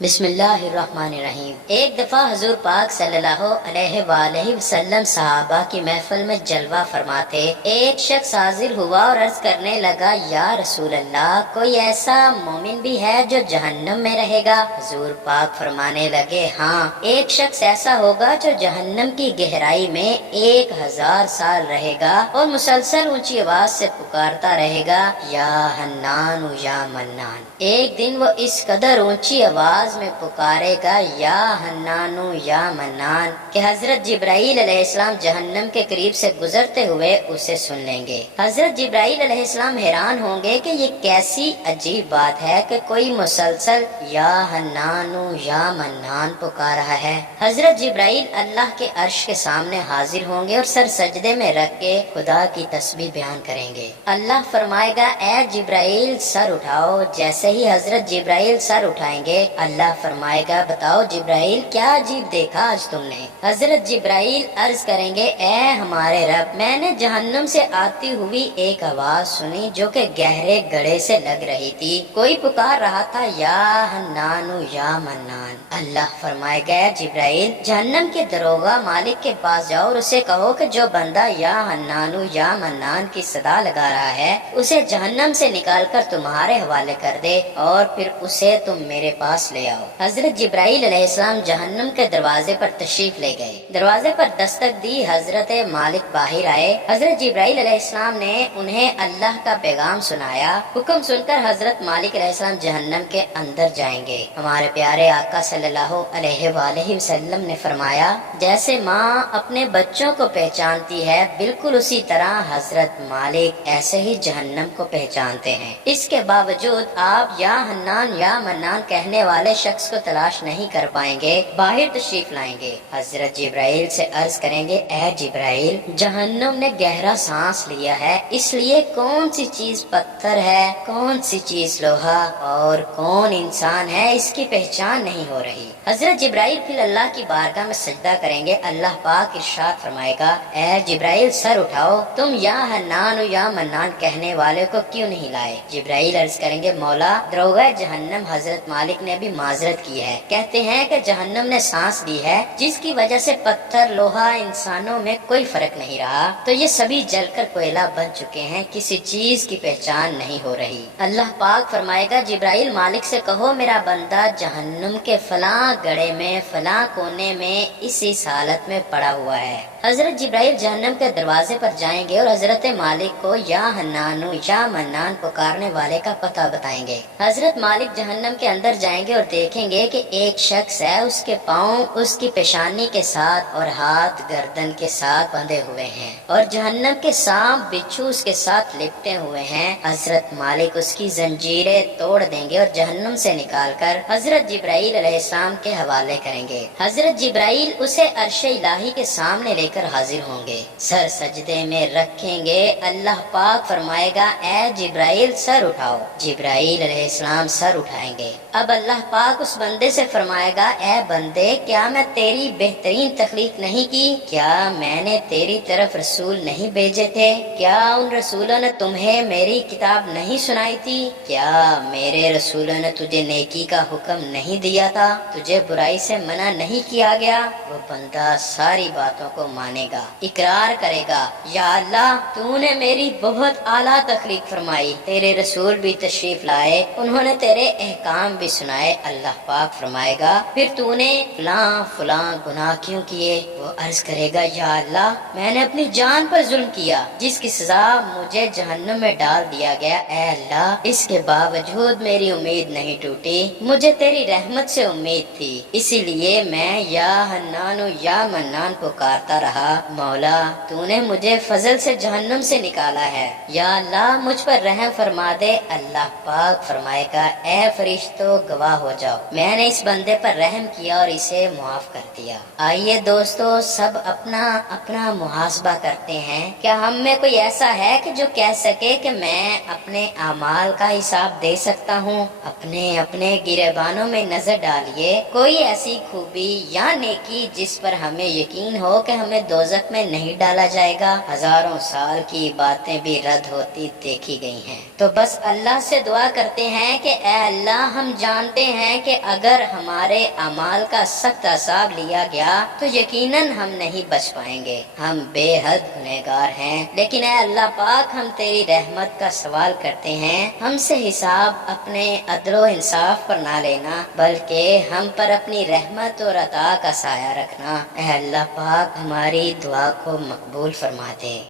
बिस्मिल्लाहिर्रहमानिर्रहीम। एक दफा हजूर पाक सल्लल्लाहु अलैहि वआलैहि वसल्लम सहाबा की महफिल में जलवा फरमाते। एक शख्स हाजिर हुआ और अर्ज करने लगा, या रसूल अल्लाह, कोई ऐसा मोमिन भी है जो जहन्नम में रहेगा? हजूर पाक फरमाने लगे, हाँ, एक शख्स ऐसा होगा जो जहन्नम की गहराई में 1000 साल रहेगा और मुसलसल ऊंची आवाज से पुकारता रहेगा, या हन्नान या मन्नान। एक दिन वो इस कदर ऊंची आवाज में पुकारेगा, या हन्नानु या मन्नान, कि हजरत जिब्राईल अलैहिस्सलाम जहन्नम के करीब से गुजरते हुए उसे सुन लेंगे। हजरत जिब्राईल अलैहिस्सलाम हैरान होंगे कि ये कैसी अजीब बात है कि कोई मुसलसल या हन्नानु या मन्नान पुकार रहा है। हजरत जिब्राईल अल्लाह के अर्श के सामने हाजिर होंगे और सर सजदे में रख के खुदा की तस्बीह बयान करेंगे। अल्लाह फरमाएगा, ए जिब्राईल सर उठाओ। जैसे ही हजरत जिब्राईल सर उठाएंगे, अल्लाह फरमाएगा, बताओ जिब्राईल, क्या अजीब देखा आज तुमने? हजरत जिब्राईल अर्ज करेंगे, ए हमारे रब, मैंने जहन्नुम से आती हुई एक आवाज सुनी जो कि गहरे गड़े से लग रही थी। कोई पुकार रहा था, या हन्नानु या मन्नान। अल्लाह फरमाएगा, जिब्राईल, जहन्नम के दरोगा मालिक के पास जाओ और उसे कहो कि जो बंदा या हन्नानु या मन्नान की सदा लगा रहा है, उसे जहन्नम से निकाल कर तुम्हारे हवाले कर दे और फिर उसे तुम मेरे पास ले आओ। हजरत जिब्राईल अलैहिस्सलाम जहन्नम के दरवाजे पर तशरीफ ले गए। दरवाजे पर दस्तक दी, हजरत मालिक बाहर आए। हजरत जिब्राईल अलैहिस्सलाम ने उन्हें अल्लाह का पैगाम सुनाया। हुक्म सुनकर हजरत मालिक अलैहिस्सलाम जहन्नम के अंदर जाएंगे। हमारे प्यारे आका सल्लल्लाहु अलैहि वसल्लम ने फरमाया, जैसे माँ अपने बच्चों को पहचानती है, बिल्कुल उसी तरह हजरत मालिक ऐसे ही जहन्नम को पहचानते हैं। इसके बावजूद आप या हन्नान या मन्नान कहने वाले शख्स को तलाश नहीं कर पाएंगे। बाहर तशरीफ लाएंगे। हजरत जिब्राईल से अर्ज करेंगे, ए जिब्राईल, जहन्नुम ने गहरा सांस लिया है, इसलिए कौन सी चीज पत्थर है, कौन सी चीज लोहा और कौन इंसान है, इसकी पहचान नहीं हो रही। हजरत जिब्राईल फिर अल्लाह की बारगाह में सजदा करेंगे। अल्लाह पाक इरशाद फरमाएगा, ए जिब्राईल सर उठाओ, तुम या हन्नान या मन्नान कहने वाले को क्यों नहीं लाए? जिब्राईल अर्ज करेंगे, मौला, दरोगा जहन्नम हजरत मालिक ने भी माजरत की है। कहते हैं कि जहन्नम ने सांस ली है, जिसकी वजह से पत्थर लोहा इंसानों में कोई फर्क नहीं रहा, तो ये सभी जलकर कोयला बन चुके हैं, किसी चीज की पहचान नहीं हो रही। अल्लाह पाक फरमाएगा, जिब्राईल मालिक से कहो, मेरा बंदा जहन्नुम के फला गड़े में फला कोने में इसी हालत में पड़ा हुआ है। हजरत जिब्राईल जहन्नम के दरवाजे पर जाएंगे और हजरत मालिक को या हन्नानु या मन्नान पुकारने वाले का पता बताएंगे। हजरत मालिक जहन्नम के अंदर जाएंगे और देखेंगे कि एक शख्स है, उसके पाँव उसकी पेशानी के साथ और हाथ गर्दन के साथ बंधे हुए हैं और जहन्नम के सांप बिच्छू उसके साथ लिपटे हुए हैं। हजरत मालिक उसकी जंजीरें तोड़ देंगे और जहन्नम से निकालकर हजरत जिब्राईल अलैहिस्सलाम के हवाले करेंगे। हजरत जिब्राईल उसे अर्शे इलाही के सामने लेकर हाजिर होंगे, सर सजदे में रखेंगे। अल्लाह पाक फरमाएगा, ए जिब्राईल सर उठाओ। जिब्राईल अलैहिस्सलाम सर उठाएंगे। अब अल्लाह पाक उस बंदे से फरमाएगा, ए बंदे, क्या मैं तेरी बेहतरीन तख्लीक नहीं की? क्या मैंने तेरी तरफ रसूल नहीं भेजे थे? क्या उन रसूलों ने तुम्हें मेरी किताब नहीं सुनाई थी? क्या मेरे रसूलों ने तुझे नेकी का हुक्म नहीं दिया था? तुझे बुराई से मना नहीं किया गया? वो बंदा सारी बातों को मानेगा, इकरार करेगा, या अल्लाह, तूने मेरी बहुत आला तख्लीक फरमाई, तेरे रसूल भी तशरीफ लाए, उन्होंने तेरे अहकाम भी सुनाए। अल्लाह पाक फरमाएगा, फिर तूने फलां फलां गुनाह क्यों किए? वो अर्ज करेगा, या अल्लाह, मैंने अपनी जान पर जुल्म किया, जिसकी सजा मुझे जहन्नुम में डाल दिया गया। ए अल्लाह, इसके बावजूद मेरी उम्मीद नहीं टूटी, मुझे तेरी रहमत से उम्मीद थी, इसीलिए मैं या हन्नान या मन्नान पुकारता रहा। मौला, तूने मुझे फजल से जहन्नुम से निकाला है, या अल्लाह, मुझ पर रहम फरमा दे। अल्लाह पाक फरमाएगा, ए फरिश्तों, गवाह हो जाओ, मैंने इस बंदे पर रहम किया और इसे मुआफ कर दिया। आइए दोस्तों, सब अपना अपना मुहासबा करते हैं। क्या हम में कोई ऐसा है कि जो कह सके कि मैं अपने अमाल का हिसाब दे सकता हूँ? अपने अपने गिरेबानों में नजर डालिए, कोई ऐसी खूबी या नेकी जिस पर हमें यकीन हो कि हमें दोजख में नहीं डाला जाएगा। हजारों साल की बातें भी रद्द होती देखी गई हैं। तो बस अल्लाह से दुआ करते हैं कि ए अल्लाह, हम جانتے ہیں کہ اگر ہمارے اعمال کا سخت حساب لیا گیا تو یقیناً ہم نہیں بچ پائیں گے، ہم بے حد گنہگار ہیں، لیکن اے اللہ پاک ہم تیری رحمت کا سوال کرتے ہیں، ہم سے حساب اپنے عدل و انصاف پر نہ لینا بلکہ ہم پر اپنی رحمت اور عطا کا سایہ رکھنا۔ اے اللہ پاک ہماری دعا کو مقبول فرما دے۔